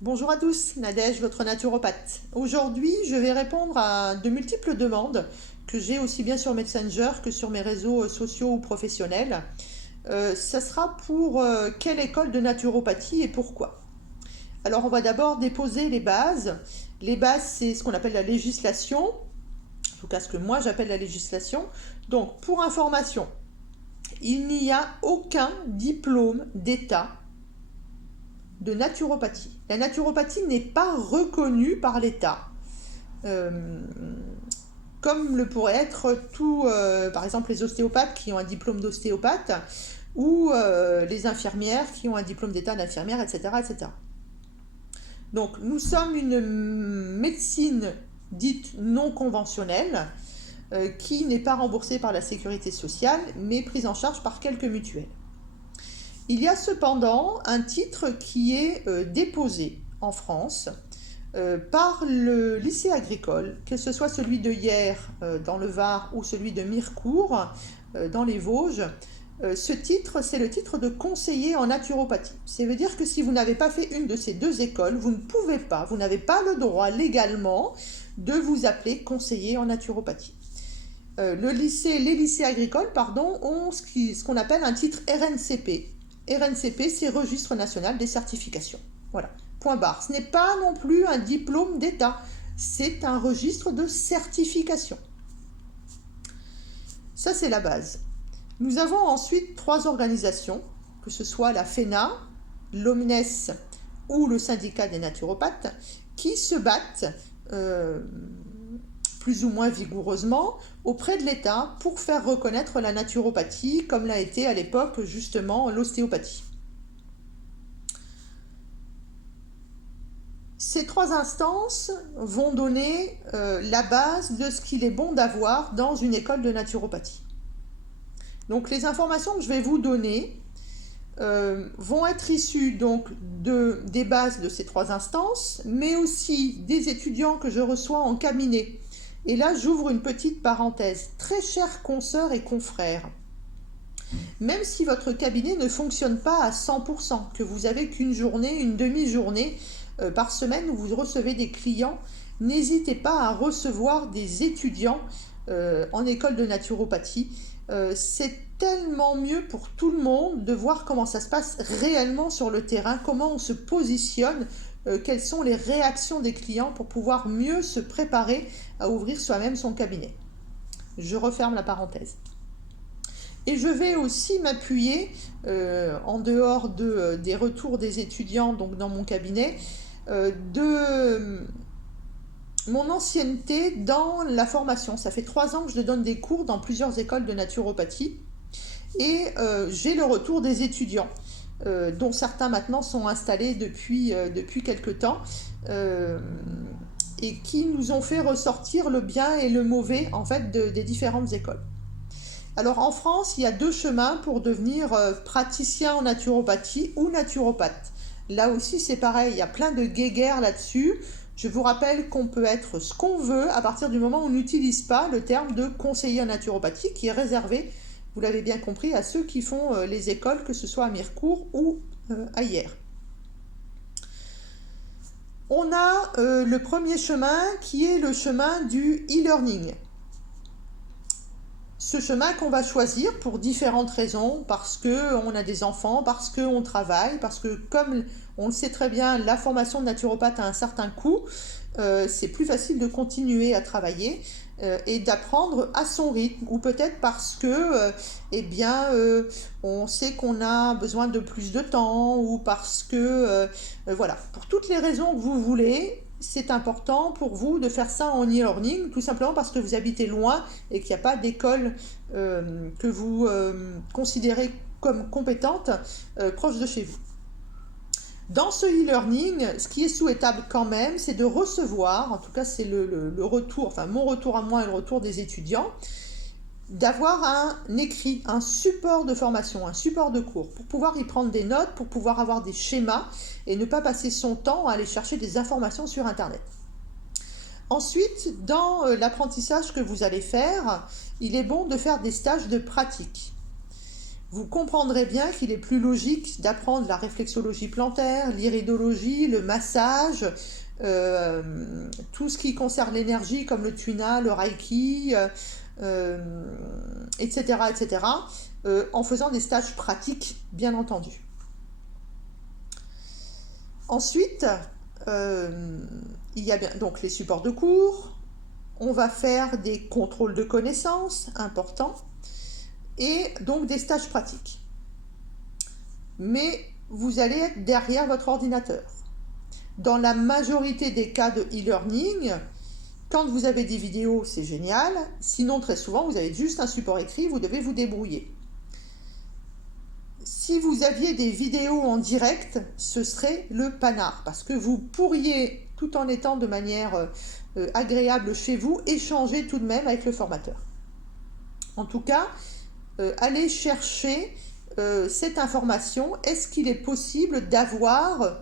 Bonjour à tous, Nadège, votre naturopathe. Aujourd'hui, je vais répondre à de multiples demandes que j'ai aussi bien sur Messenger que sur mes réseaux sociaux ou professionnels. Ça sera pour quelle école de naturopathie et pourquoi. Alors, on va d'abord déposer les bases. Les bases, c'est ce qu'on appelle la législation, en tout cas ce que moi j'appelle la législation. Donc, pour information, il n'y a aucun diplôme d'État de naturopathie. La naturopathie n'est pas reconnue par l'État, euh, comme le pourrait être par exemple les ostéopathes qui ont un diplôme d'ostéopathe ou les infirmières qui ont un diplôme d'état d'infirmière, etc., etc. Donc nous sommes une médecine dite non conventionnelle qui n'est pas remboursée par la sécurité sociale mais prise en charge par quelques mutuelles. Il y a cependant un titre qui est déposé en France par le lycée agricole, que ce soit celui de Hyères dans le Var ou celui de Mirecourt dans les Vosges. Ce titre, c'est le titre de conseiller en naturopathie. Ça veut dire que si vous n'avez pas fait une de ces deux écoles, vous ne pouvez pas, vous n'avez pas le droit légalement de vous appeler conseiller en naturopathie. Les lycées agricoles ont ce qu'on appelle un titre RNCP. RNCP, c'est Registre national des certifications. Voilà, point barre. Ce n'est pas non plus un diplôme d'État, c'est un registre de certification. Ça, c'est la base. Nous avons ensuite 3 organisations, que ce soit la FENA, l'Omnes ou le syndicat des naturopathes, qui se battent plus ou moins vigoureusement auprès de l'État pour faire reconnaître la naturopathie comme l'a été à l'époque justement l'ostéopathie. Ces 3 instances vont donner la base de ce qu'il est bon d'avoir dans une école de naturopathie. Donc les informations que je vais vous donner vont être issues donc des bases de ces 3 instances, mais aussi des étudiants que je reçois en cabinet. Et là, j'ouvre une petite parenthèse. Très chers consoeurs et confrères, même si votre cabinet ne fonctionne pas à 100%, que vous avez qu'une journée, une demi-journée par semaine où vous recevez des clients, n'hésitez pas à recevoir des étudiants en école de naturopathie. C'est tellement mieux pour tout le monde de voir comment ça se passe réellement sur le terrain, comment on se positionne, quelles sont les réactions des clients pour pouvoir mieux se préparer à ouvrir soi-même son cabinet. Je referme la parenthèse. Et je vais aussi m'appuyer, en dehors des retours des étudiants donc dans mon cabinet, de mon ancienneté dans la formation. Ça fait 3 ans que je donne des cours dans plusieurs écoles de naturopathie et j'ai le retour des étudiants. Dont certains maintenant sont installés depuis quelques temps et qui nous ont fait ressortir le bien et le mauvais en fait des différentes écoles. Alors en France, il y a 2 chemins pour devenir praticien en naturopathie ou naturopathe. Là aussi c'est pareil, il y a plein de guéguerres là-dessus. Je vous rappelle qu'on peut être ce qu'on veut à partir du moment où on n'utilise pas le terme de conseiller en naturopathie qui est réservé, vous l'avez bien compris, à ceux qui font les écoles, que ce soit à Mirecourt ou à Hyères. On a le premier chemin qui est le chemin du e-learning. Ce chemin qu'on va choisir pour différentes raisons, parce qu'on a des enfants, parce qu'on travaille, parce que comme on le sait très bien, la formation de naturopathe a un certain coût, c'est plus facile de continuer à travailler et d'apprendre à son rythme, ou peut-être parce que on sait qu'on a besoin de plus de temps, ou parce que voilà, pour toutes les raisons que vous voulez, c'est important pour vous de faire ça en e-learning, tout simplement parce que vous habitez loin et qu'il n'y a pas d'école que vous considérez comme compétente proche de chez vous. Dans ce e-learning, ce qui est souhaitable quand même, c'est de recevoir, en tout cas c'est le retour, enfin mon retour à moi et le retour des étudiants, d'avoir un écrit, un support de formation, un support de cours, pour pouvoir y prendre des notes, pour pouvoir avoir des schémas et ne pas passer son temps à aller chercher des informations sur Internet. Ensuite, dans l'apprentissage que vous allez faire, il est bon de faire des stages de pratique. vous comprendrez bien qu'il est plus logique d'apprendre la réflexologie plantaire, l'iridologie, le massage, tout ce qui concerne l'énergie comme le tuna, le reiki, etc., etc., en faisant des stages pratiques, bien entendu. Ensuite, il y a bien donc les supports de cours, on va faire des contrôles de connaissances importants et donc des stages pratiques. Mais vous allez être derrière votre ordinateur. Dans la majorité des cas de e-learning, quand vous avez des vidéos, c'est génial. Sinon, très souvent, vous avez juste un support écrit, vous devez vous débrouiller. Si vous aviez des vidéos en direct, ce serait le panard, parce que vous pourriez, tout en étant de manière agréable chez vous, échanger tout de même avec le formateur. En tout cas, allez chercher cette information. Est-ce qu'il est possible d'avoir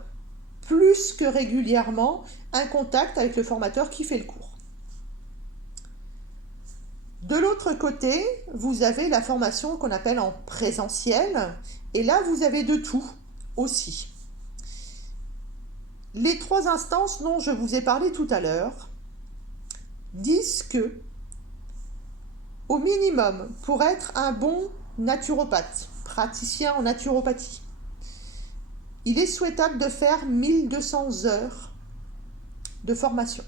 plus que régulièrement un contact avec le formateur qui fait le cours? De l'autre côté, vous avez la formation qu'on appelle en présentiel, et là, vous avez de tout aussi. Les 3 instances dont je vous ai parlé tout à l'heure disent que, au minimum, pour être un bon naturopathe, praticien en naturopathie, il est souhaitable de faire 1200 heures de formation.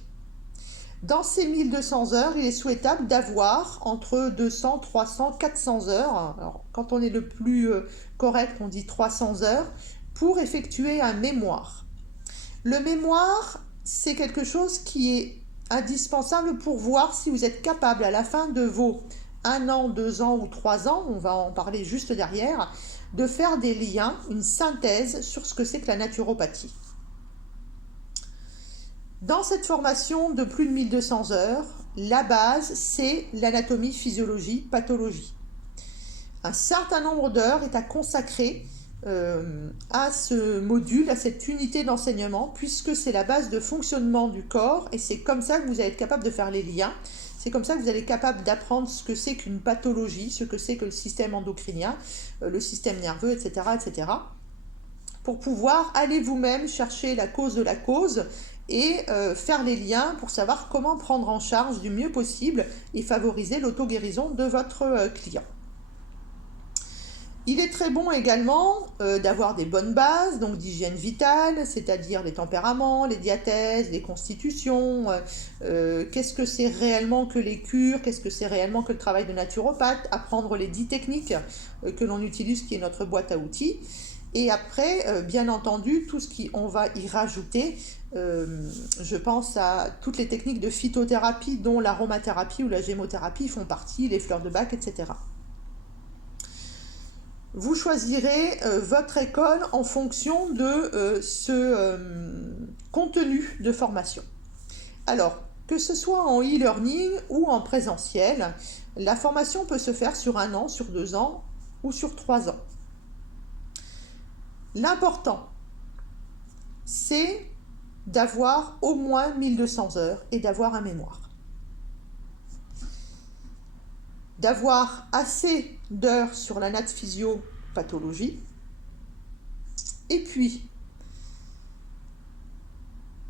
Dans ces 1200 heures, il est souhaitable d'avoir entre 200, 300, 400 heures. Alors, quand on est le plus correct, on dit 300 heures, pour effectuer un mémoire. Le mémoire, c'est quelque chose qui est indispensable pour voir si vous êtes capable, à la fin de vos 1 an, 2 ans ou 3 ans, on va en parler juste derrière, de faire des liens, une synthèse sur ce que c'est que la naturopathie. Dans cette formation de plus de 1200 heures, la base, c'est l'anatomie, physiologie, pathologie. Un certain nombre d'heures est à consacrer à ce module, à cette unité d'enseignement, puisque c'est la base de fonctionnement du corps, et c'est comme ça que vous allez être capable de faire les liens. C'est comme ça que vous allez être capable d'apprendre ce que c'est qu'une pathologie, ce que c'est que le système endocrinien, le système nerveux, etc., etc., pour pouvoir aller vous-même chercher la cause de la cause et faire les liens pour savoir comment prendre en charge du mieux possible et favoriser l'auto-guérison de votre client. Il est très bon également d'avoir des bonnes bases, donc d'hygiène vitale, c'est-à-dire les tempéraments, les diathèses, les constitutions, qu'est-ce que c'est réellement que les cures, qu'est-ce que c'est réellement que le travail de naturopathe, apprendre les 10 techniques que l'on utilise, qui est notre boîte à outils. Et après, bien entendu, tout ce qu'on va y rajouter, je pense à toutes les techniques de phytothérapie, dont l'aromathérapie ou la gémothérapie font partie, les fleurs de bac, etc. Vous choisirez votre école en fonction de ce contenu de formation. Alors, que ce soit en e-learning ou en présentiel, la formation peut se faire sur 1 an, sur 2 ans ou sur 3 ans. L'important, c'est d'avoir au moins 1200 heures et d'avoir un mémoire. D'avoir assez d'heures sur la nat physio-pathologie. Et puis,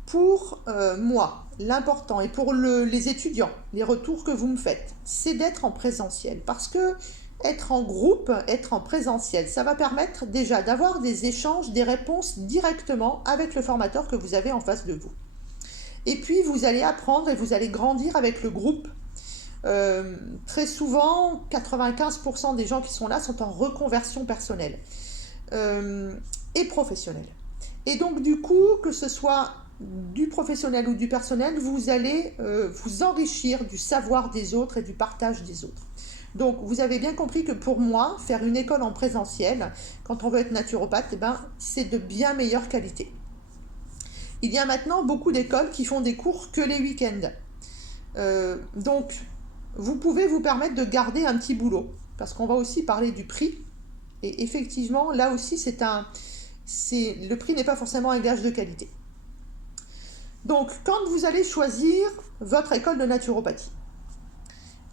pour moi, l'important, et pour les étudiants, les retours que vous me faites, c'est d'être en présentiel. Parce que être en groupe, être en présentiel, ça va permettre déjà d'avoir des échanges, des réponses directement avec le formateur que vous avez en face de vous. Et puis, vous allez apprendre et vous allez grandir avec le groupe. Très souvent, 95% des gens qui sont là sont en reconversion personnelle et professionnelle. Et donc, du coup, que ce soit du professionnel ou du personnel, vous allez vous enrichir du savoir des autres et du partage des autres. Donc, vous avez bien compris que pour moi, faire une école en présentiel, quand on veut être naturopathe, eh ben, c'est de bien meilleure qualité. Il y a maintenant beaucoup d'écoles qui font des cours que les week-ends. Donc, vous pouvez vous permettre de garder un petit boulot, parce qu'on va aussi parler du prix. Et effectivement, là aussi, le prix n'est pas forcément un gage de qualité. Donc, quand vous allez choisir votre école de naturopathie,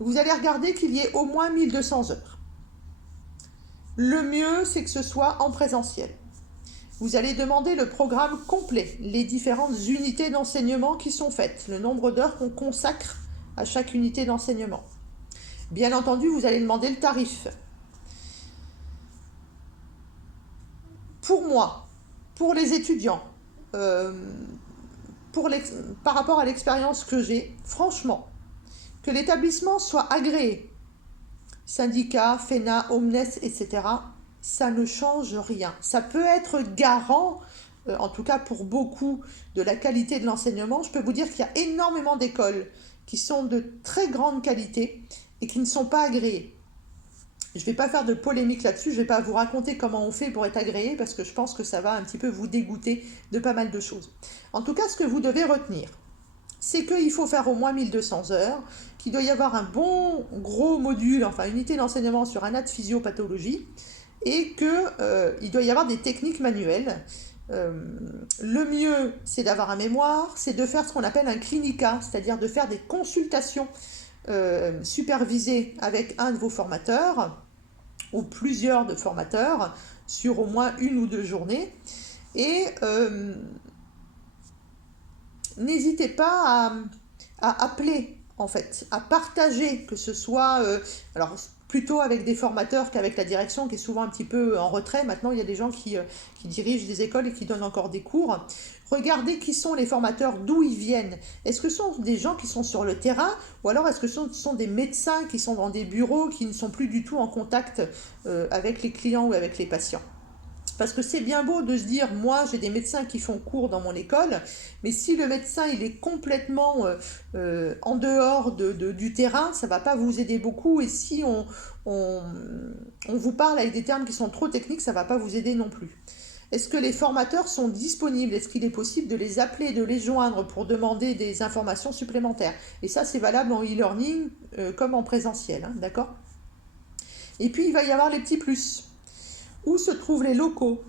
vous allez regarder qu'il y ait au moins 1200 heures. Le mieux, c'est que ce soit en présentiel. Vous allez demander le programme complet, les différentes unités d'enseignement qui sont faites, le nombre d'heures qu'on consacre à chaque unité d'enseignement. Bien entendu, vous allez demander le tarif. Pour moi, pour les étudiants, euh, par rapport à l'expérience que j'ai, franchement, que l'établissement soit agréé, syndicat, FENA, Omnes, etc., ça ne change rien. Ça peut être garant, en tout cas pour beaucoup, de la qualité de l'enseignement. Je peux vous dire qu'il y a énormément d'écoles qui sont de très grande qualité et qui ne sont pas agréées. Je ne vais pas faire de polémique là-dessus, je ne vais pas vous raconter comment on fait pour être agréé parce que je pense que ça va un petit peu vous dégoûter de pas mal de choses. En tout cas, ce que vous devez retenir, c'est qu'il faut faire au moins 1200 heures, qu'il doit y avoir un bon gros module, enfin unité d'enseignement sur un de physiopathologie, et qu'il doit y avoir des techniques manuelles. Le mieux, c'est d'avoir un mémoire, c'est de faire ce qu'on appelle un clinica, c'est-à-dire de faire des consultations supervisées avec un de vos formateurs, ou plusieurs de formateurs, sur au moins 1 ou 2 journées. Et n'hésitez pas à appeler, en fait, à partager, que ce soit, alors plutôt avec des formateurs qu'avec la direction qui est souvent un petit peu en retrait. Maintenant, il y a des gens qui dirigent des écoles et qui donnent encore des cours. Regardez qui sont les formateurs, d'où ils viennent. Est-ce que ce sont des gens qui sont sur le terrain ou alors est-ce que ce sont des médecins qui sont dans des bureaux, qui ne sont plus du tout en contact avec les clients ou avec les patients? Parce que c'est bien beau de se dire, moi j'ai des médecins qui font cours dans mon école, mais si le médecin il est complètement en dehors du terrain, ça ne va pas vous aider beaucoup. Et si on vous parle avec des termes qui sont trop techniques, ça ne va pas vous aider non plus. Est-ce que les formateurs sont disponibles? Est-ce qu'il est possible de les appeler, de les joindre pour demander des informations supplémentaires? Et ça, c'est valable en e-learning comme en présentiel, hein, d'accord? Et puis, il va y avoir les petits plus. Où se trouvent les locaux?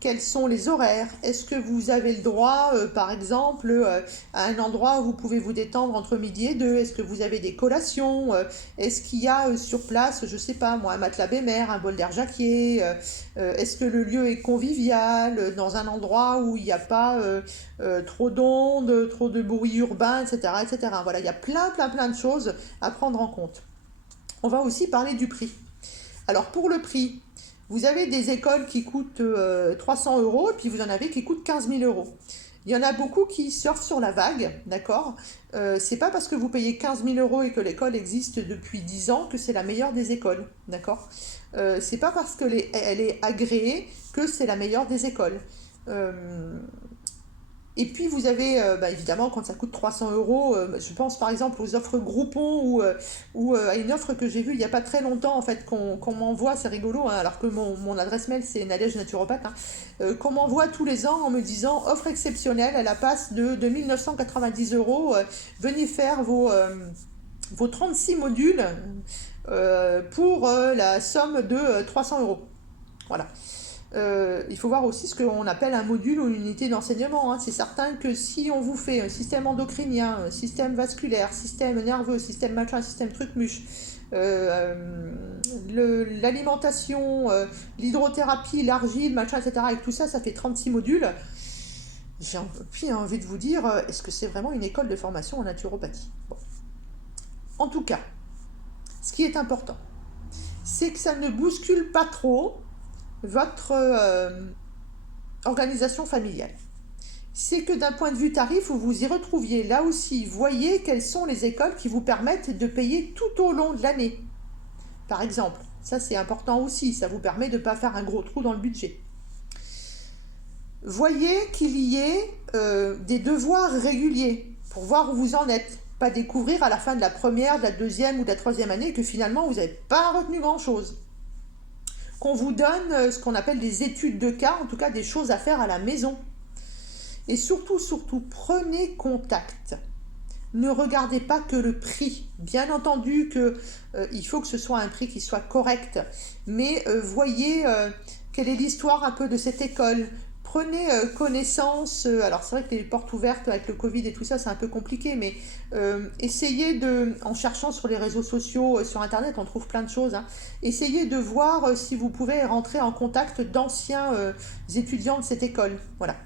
Quels sont les horaires? Est-ce que vous avez le droit, par exemple, à un endroit où vous pouvez vous détendre entre midi et 2? Est-ce que vous avez des collations? Est-ce qu'il y a sur place, je sais pas moi, un matelas Bémer, un bol d'air Jacquier? Est-ce que le lieu est convivial, dans un endroit où il n'y a pas trop d'ondes, trop de bruit urbain, etc., etc. Voilà, il y a plein de choses à prendre en compte. On va aussi parler du prix. Alors pour le prix, vous avez des écoles qui coûtent 300 euros et puis vous en avez qui coûtent 15 000 euros. Il y en a beaucoup qui surfent sur la vague, d'accord? C'est pas parce que vous payez 15 000 euros et que l'école existe depuis 10 ans que c'est la meilleure des écoles, d'accord? C'est pas parce qu'elle est agréée que c'est la meilleure des écoles. Et puis vous avez, évidemment, quand ça coûte 300 euros, je pense par exemple aux offres Groupon ou à une offre que j'ai vue il n'y a pas très longtemps, en fait, qu'on m'envoie, c'est rigolo, hein, alors que mon adresse mail c'est Nadège Naturopathe, hein, qu'on m'envoie tous les ans en me disant offre exceptionnelle à la passe de 1990 euros, venez faire vos 36 modules pour la somme de 300 euros. Voilà. Il faut voir aussi ce qu'on appelle un module ou une unité d'enseignement, hein. C'est certain que si on vous fait un système endocrinien, un système vasculaire, système nerveux, système machin, système truc muche, l'alimentation, l'hydrothérapie, l'argile, machin, etc., avec tout ça, ça fait 36 modules. J'ai envie de vous dire, est-ce que c'est vraiment une école de formation en naturopathie? Bon. En tout cas, ce qui est important, c'est que ça ne bouscule pas trop votre organisation familiale. C'est que d'un point de vue tarif, vous vous y retrouviez. Là aussi, voyez quelles sont les écoles qui vous permettent de payer tout au long de l'année. Par exemple, ça c'est important aussi, ça vous permet de ne pas faire un gros trou dans le budget. Voyez qu'il y ait des devoirs réguliers pour voir où vous en êtes. Pas découvrir à la fin de la première, de la deuxième ou de la troisième année que finalement vous n'avez pas retenu grand-chose. Qu'on vous donne ce qu'on appelle des études de cas, en tout cas des choses à faire à la maison. Et surtout, prenez contact. Ne regardez pas que le prix. Bien entendu qu'il faut que ce soit un prix qui soit correct, mais voyez quelle est l'histoire un peu de cette école. prenez connaissance, alors c'est vrai que les portes ouvertes avec le Covid et tout ça, c'est un peu compliqué, mais essayez en cherchant sur les réseaux sociaux, sur Internet, on trouve plein de choses, hein, essayez de voir si vous pouvez rentrer en contact d'anciens étudiants de cette école, voilà,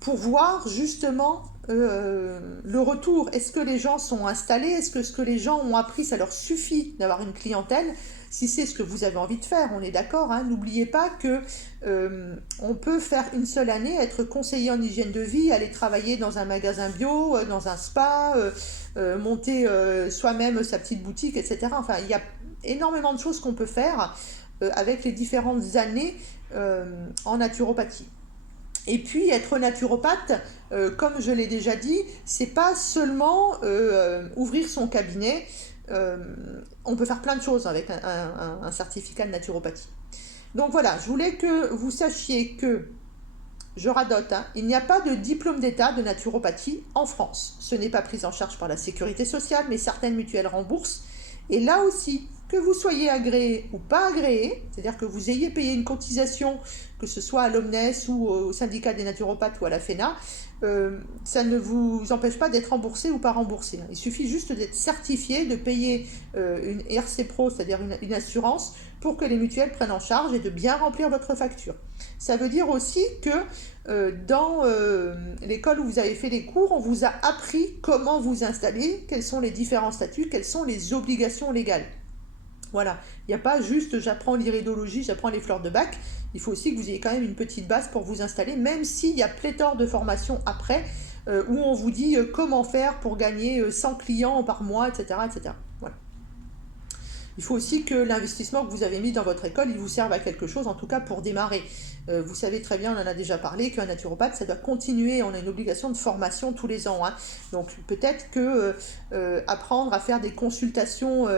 pour voir justement le retour. Est-ce que les gens sont installés? Est-ce que ce que les gens ont appris, ça leur suffit d'avoir une clientèle? Si c'est ce que vous avez envie de faire, on est d'accord, hein. N'oubliez pas que on peut faire une seule année, être conseiller en hygiène de vie, aller travailler dans un magasin bio, dans un spa, monter soi-même sa petite boutique, etc. Enfin, il y a énormément de choses qu'on peut faire avec les différentes années en naturopathie. Et puis être naturopathe, comme je l'ai déjà dit, c'est pas seulement ouvrir son cabinet. euh, on peut faire plein de choses avec un certificat de naturopathie. Donc voilà, je voulais que vous sachiez que, je radote, hein, il n'y a pas de diplôme d'état de naturopathie en France. Ce n'est pas pris en charge par la sécurité sociale, mais certaines mutuelles remboursent. Et là aussi, que vous soyez agréé ou pas agréé, c'est-à-dire que vous ayez payé une cotisation, que ce soit à l'Omnes ou au syndicat des naturopathes ou à la FENA, ça ne vous empêche pas d'être remboursé ou pas remboursé. Il suffit juste d'être certifié, de payer une RC Pro, c'est-à-dire une assurance, pour que les mutuelles prennent en charge et de bien remplir votre facture. Ça veut dire aussi que dans l'école où vous avez fait les cours, on vous a appris comment vous installer, quels sont les différents statuts, quelles sont les obligations légales. Voilà, il n'y a pas juste j'apprends l'iridologie, j'apprends les fleurs de bac. Il faut aussi que vous ayez quand même une petite base pour vous installer, même s'il y a pléthore de formations après, où on vous dit comment faire pour gagner 100 clients par mois, etc. etc. Voilà. Il faut aussi que l'investissement que vous avez mis dans votre école, il vous serve à quelque chose, en tout cas pour démarrer. Vous savez très bien, on en a déjà parlé, qu'un naturopathe, ça doit continuer, on a une obligation de formation tous les ans, hein. Donc peut-être que apprendre à faire des consultations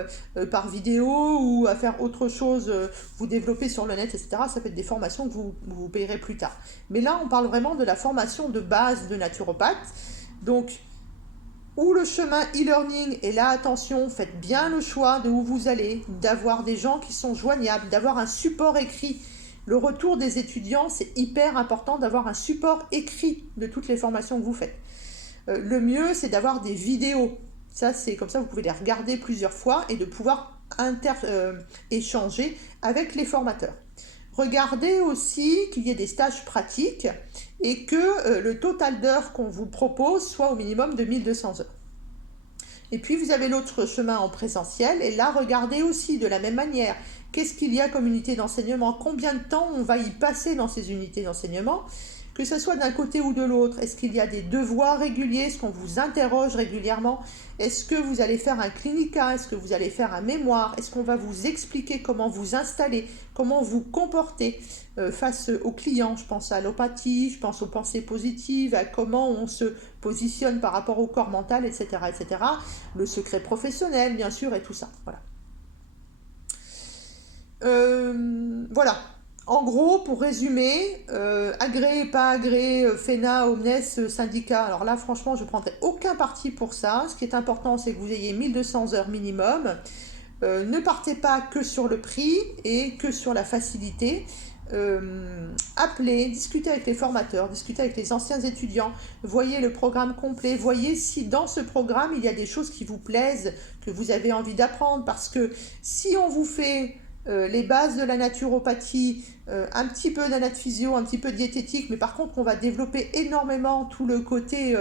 par vidéo ou à faire autre chose, vous développer sur le net, etc., ça peut être des formations que vous payerez plus tard. Mais là, on parle vraiment de la formation de base de naturopathe. Donc, ou le chemin e-learning, et là attention, faites bien le choix de où vous allez, d'avoir des gens qui sont joignables, d'avoir un support écrit. Le retour des étudiants, c'est hyper important d'avoir un support écrit de toutes les formations que vous faites. Le mieux, c'est d'avoir des vidéos. Ça, c'est comme ça, vous pouvez les regarder plusieurs fois et de pouvoir échanger avec les formateurs. Regardez aussi qu'il y ait des stages pratiques et que le total d'heures qu'on vous propose soit au minimum de 1200 heures. Et puis vous avez l'autre chemin en présentiel, et là regardez aussi de la même manière, qu'est-ce qu'il y a comme unité d'enseignement, combien de temps on va y passer dans ces unités d'enseignement, que ce soit d'un côté ou de l'autre. Est-ce qu'il y a des devoirs réguliers? Est-ce qu'on vous interroge régulièrement? Est-ce que vous allez faire un clinica? Est-ce que vous allez faire un mémoire? Est-ce qu'on va vous expliquer comment vous installer, comment vous comporter face aux clients? Je pense à l'opathie, je pense aux pensées positives, à comment on se positionne par rapport au corps mental, etc., etc. Le secret professionnel, bien sûr, et tout ça. Voilà. Voilà. En gros, pour résumer, agréé, pas agréé, FENA, Omnes, syndicat, alors là, franchement, je ne prendrai aucun parti pour ça. Ce qui est important, c'est que vous ayez 1200 heures minimum. Ne partez pas que sur le prix et que sur la facilité. Appelez, discutez avec les formateurs, discutez avec les anciens étudiants, voyez le programme complet, voyez si dans ce programme, il y a des choses qui vous plaisent, que vous avez envie d'apprendre, parce que si on vous fait les bases de la naturopathie, un petit peu d'anaphysio, un petit peu de diététique, mais par contre on va développer énormément tout le côté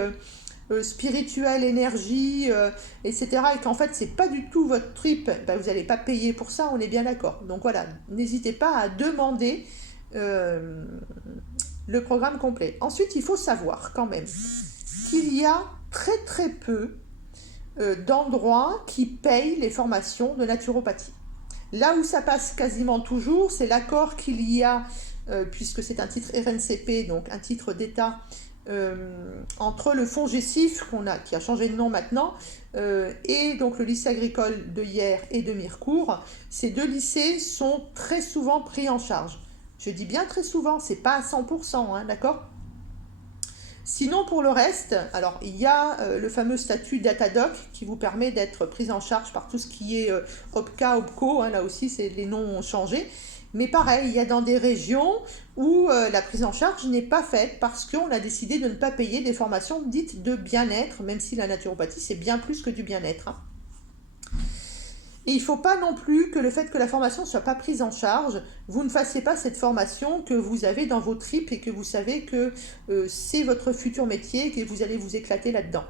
spirituel, énergie, etc. Et qu'en fait c'est pas du tout votre trip, ben, vous n'allez pas payer pour ça, on est bien d'accord. Donc voilà, n'hésitez pas à demander le programme complet. Ensuite, il faut savoir quand même qu'il y a très très peu d'endroits qui payent les formations de naturopathie. Là où ça passe quasiment toujours, c'est l'accord qu'il y a, puisque c'est un titre RNCP, donc un titre d'État, entre le fonds Gessif, qui a changé de nom maintenant, et donc le lycée agricole de Hyères et de Mirecourt. Ces deux lycées sont très souvent pris en charge. Je dis bien très souvent, c'est pas à 100%, hein, d'accord ? Sinon, pour le reste, alors il y a le fameux statut Datadoc qui vous permet d'être pris en charge par tout ce qui est OPCA, OPCO, hein, là aussi les noms ont changé. Mais pareil, il y a dans des régions où la prise en charge n'est pas faite parce qu'on a décidé de ne pas payer des formations dites de bien-être, même si la naturopathie, c'est bien plus que du bien-être, hein. Et il ne faut pas non plus que le fait que la formation ne soit pas prise en charge, vous ne fassiez pas cette formation que vous avez dans vos tripes et que vous savez que c'est votre futur métier et que vous allez vous éclater là-dedans.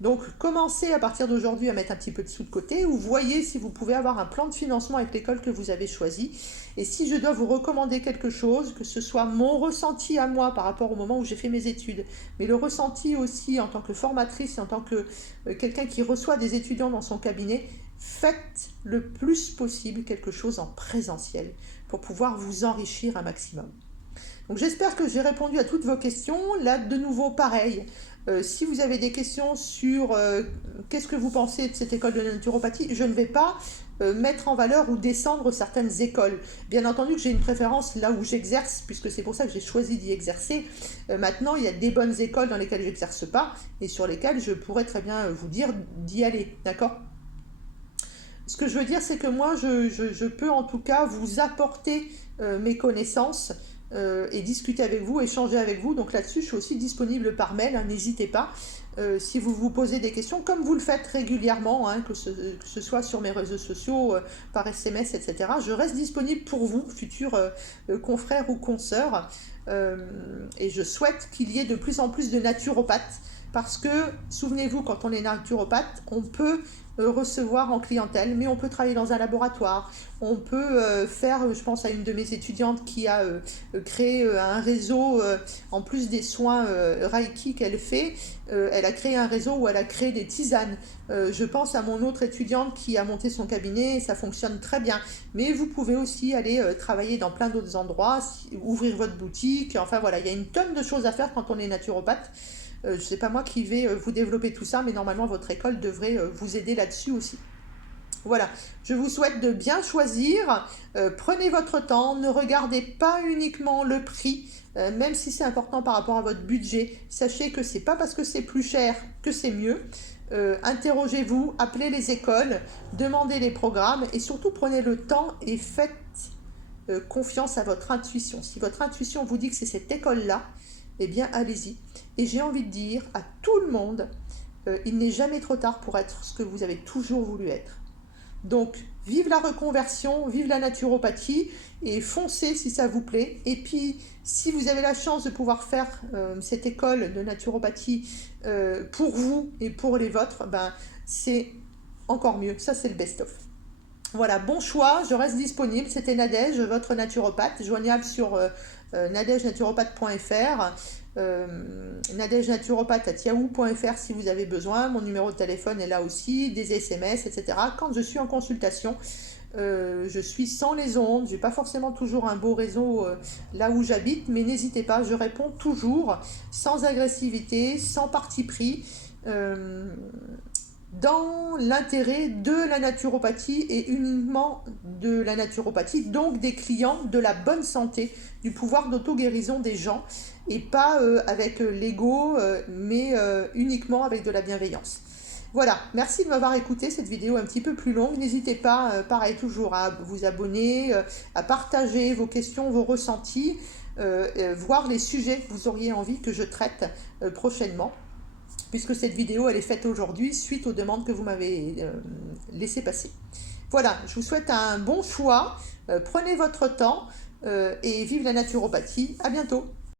Donc commencez à partir d'aujourd'hui à mettre un petit peu de sous de côté ou voyez si vous pouvez avoir un plan de financement avec l'école que vous avez choisi. Et si je dois vous recommander quelque chose, que ce soit mon ressenti à moi par rapport au moment où j'ai fait mes études, mais le ressenti aussi en tant que formatrice, en tant que quelqu'un qui reçoit des étudiants dans son cabinet, faites le plus possible quelque chose en présentiel pour pouvoir vous enrichir un maximum. Donc j'espère que j'ai répondu à toutes vos questions. Là, de nouveau, pareil. Si vous avez des questions sur qu'est-ce que vous pensez de cette école de naturopathie, je ne vais pas mettre en valeur ou descendre certaines écoles. Bien entendu que j'ai une préférence là où j'exerce, puisque c'est pour ça que j'ai choisi d'y exercer. Maintenant, il y a des bonnes écoles dans lesquelles je n'exerce pas et sur lesquelles je pourrais très bien vous dire d'y aller. D'accord ? Ce que je veux dire, c'est que moi, je peux en tout cas vous apporter mes connaissances et discuter avec vous, échanger avec vous. Donc là-dessus, je suis aussi disponible par mail, hein, n'hésitez pas. Si vous vous posez des questions, comme vous le faites régulièrement, hein, que ce soit sur mes réseaux sociaux, par SMS, etc., je reste disponible pour vous, futurs confrères ou consoeurs. Et je souhaite qu'il y ait de plus en plus de naturopathes. Parce que, souvenez-vous, quand on est naturopathe, on peut recevoir en clientèle, mais on peut travailler dans un laboratoire. On peut faire, je pense à une de mes étudiantes qui a créé un réseau, en plus des soins Reiki qu'elle fait, elle a créé un réseau où elle a créé des tisanes. Je pense à mon autre étudiante qui a monté son cabinet, ça fonctionne très bien. Mais vous pouvez aussi aller travailler dans plein d'autres endroits, ouvrir votre boutique, enfin voilà, il y a une tonne de choses à faire quand on est naturopathe. Je ne sais pas moi qui vais vous développer tout ça, mais normalement votre école devrait vous aider là-dessus aussi. Voilà, je vous souhaite de bien choisir, prenez votre temps, ne regardez pas uniquement le prix, même si c'est important par rapport à votre budget. Sachez que c'est pas parce que c'est plus cher que c'est mieux. Interrogez-vous, appelez les écoles, demandez les programmes et surtout prenez le temps et faites confiance à votre intuition. Si votre intuition vous dit que c'est cette école-là, eh bien allez-y. Et j'ai envie de dire à tout le monde, il n'est jamais trop tard pour être ce que vous avez toujours voulu être. Donc, vive la reconversion, vive la naturopathie et foncez si ça vous plaît. Et puis, si vous avez la chance de pouvoir faire cette école de naturopathie pour vous et pour les vôtres, ben, c'est encore mieux. Ça, c'est le best-of. Voilà, bon choix, je reste disponible. C'était Nadège, votre naturopathe, joignable sur nadegenaturopathe.fr, nadegenaturopathe@yahoo.fr si vous avez besoin. Mon numéro de téléphone est là aussi, des SMS, etc. Quand je suis en consultation, je suis sans les ondes, j'ai pas forcément toujours un beau réseau là où j'habite, mais n'hésitez pas, je réponds toujours, sans agressivité, sans parti pris. Dans l'intérêt de la naturopathie et uniquement de la naturopathie, donc des clients, de la bonne santé, du pouvoir d'auto-guérison des gens, et pas avec l'ego, mais uniquement avec de la bienveillance. Voilà, merci de m'avoir écouté cette vidéo un petit peu plus longue. N'hésitez pas, pareil toujours, à vous abonner, à partager vos questions, vos ressentis, voir les sujets que vous auriez envie que je traite prochainement, puisque cette vidéo elle est faite aujourd'hui suite aux demandes que vous m'avez laissé passer. Voilà, je vous souhaite un bon choix, prenez votre temps et vive la naturopathie, à bientôt.